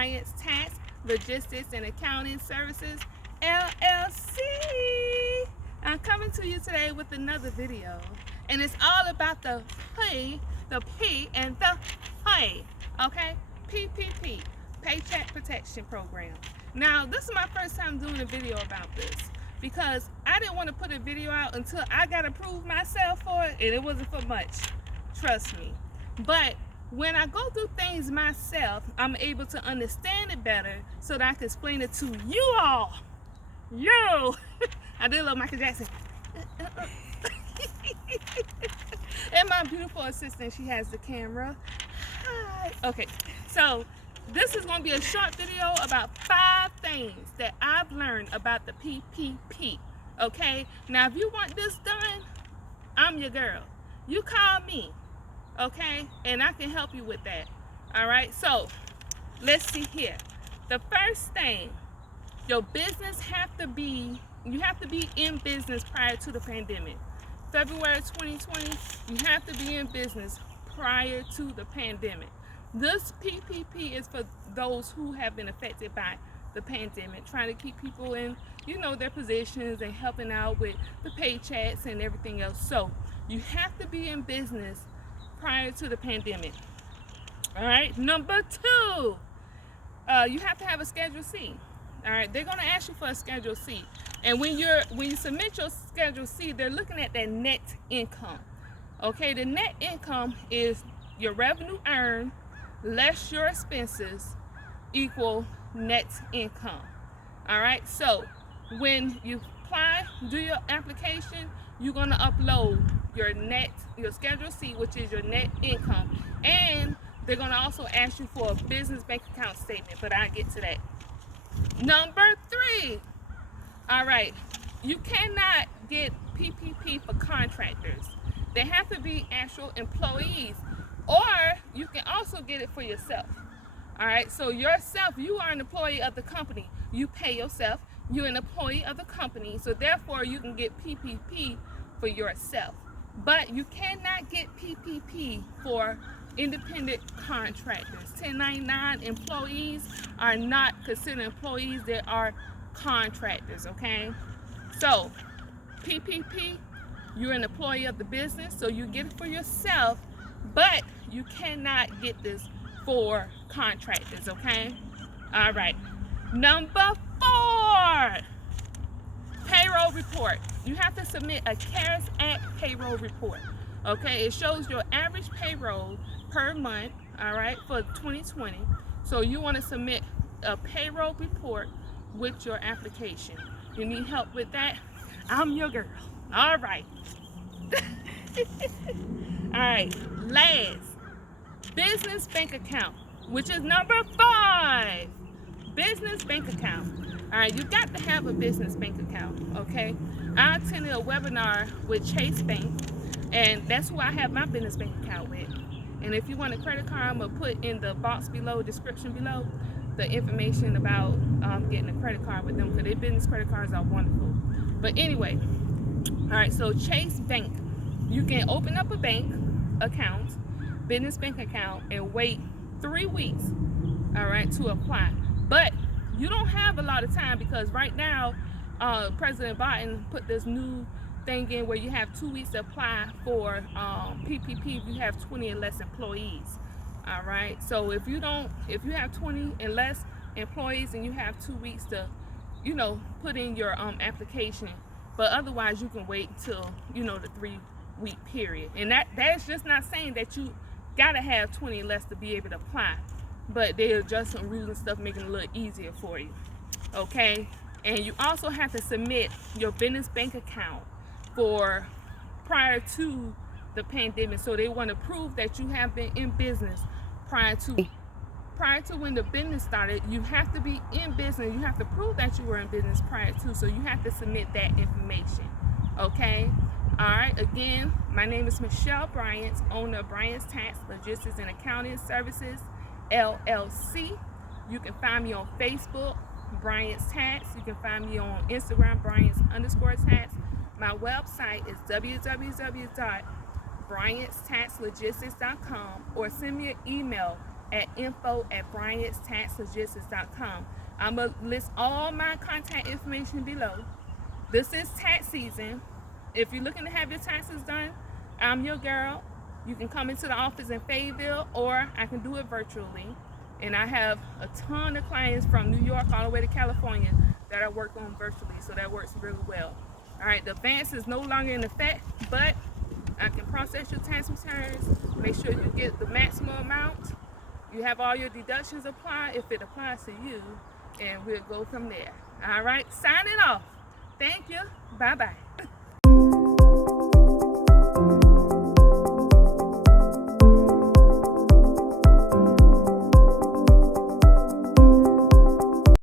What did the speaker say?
Bryant's Tax, Logistics and Accounting Services, LLC. I'm coming to you today with another video, and it's all about the P and the P, okay? PPP, Paycheck Protection Program. Now, this is my first time doing a video about this because I didn't want to put a video out until I got approved myself for it, and it wasn't for much, trust me. But when I go through things myself, I'm able to understand it better so that I can explain it to you all. You! I did a little Michael Jackson. And my beautiful assistant, she has the camera. Hi. Okay, so this is going to be a short video about 5 things that I've learned about the PPP. Okay, now if you want this done, I'm your girl. You call me, okay, and I can help you with that. All right, so let's see here. The first thing, your business you have to be in business prior to the pandemic. February 2020, you have to be in business prior to the pandemic. This PPP is for those who have been affected by the pandemic, trying to keep people in, their positions and helping out with the paychecks and everything else. So you have to be in business prior to the pandemic. All right, number 2, you have to have a Schedule C. All right, they're gonna ask you for a Schedule C, and when you submit your Schedule C, they're looking at that net income. Okay, the net income is your revenue earned less your expenses equal net income. All right, so when you do your application, you're gonna upload your Schedule C, which is your net income, and they're gonna also ask you for a business bank account statement, but I'll get to that. Number 3, all right, you cannot get PPP for contractors. They have to be actual employees, or you can also get it for yourself. All right, so yourself, you are an employee of the company. You pay yourself, you're an employee of the company, so therefore you can get PPP for yourself. But you cannot get PPP for independent contractors. 1099 employees are not considered employees, they are contractors, okay? So PPP, you're an employee of the business, so you get it for yourself, but you cannot get this for contractors, okay? All right, number 4, payroll report. You have to submit a CARES Act payroll report. Okay, it shows your average payroll per month, all right, for 2020. So you want to submit a payroll report with your application. You need help with that? I'm your girl. All right. All right, last, business bank account, which is number 5. Business bank account. All right, you got to have a business bank account, okay? I attended a webinar with Chase Bank, and that's who I have my business bank account with. And if you want a credit card, I'm going to put in the box below, description below, the information about getting a credit card with them, because their business credit cards are wonderful. But anyway, all right, so Chase Bank, you can open up a bank account, business bank account, and wait 3 weeks, all right, to apply. But you don't have a lot of time, because right now, President Biden put this new thing in where you have 2 weeks to apply for PPP if you have 20 and less employees. All right, so if you have 20 and less employees, and you have 2 weeks to put in your application, but otherwise you can wait till the 3-week period. And that's just not saying that you gotta have 20 and less to be able to apply, but they adjust some rules and stuff, making it a little easier for you. Okay, and you also have to submit your business bank account for prior to the pandemic, so they want to prove that you have been in business prior to when the business started. You have to be in business, you have to prove that you were in business prior to, so you have to submit that information. Okay, all right, again, my name is Michelle Bryant, owner of Bryant's Tax, Logistics and Accounting Services, LLC. You can find me on Facebook, Bryant's Tax. You can find me on Instagram, Bryant's_tax. My website is www.bryantstaxlogistics.com, or send me an email, at info@bryantstaxlogistics.com. I'm going to list all my contact information below. This is tax season. If you're looking to have your taxes done, I'm your girl. You can come into the office in Fayetteville, or I can do it virtually. And I have a ton of clients from New York all the way to California that I work on virtually, so that works really well. All right, the advance is no longer in effect, but I can process your tax returns, make sure you get the maximum amount, you have all your deductions applied if it applies to you, and we'll go from there. All right, signing off. Thank you. Bye-bye.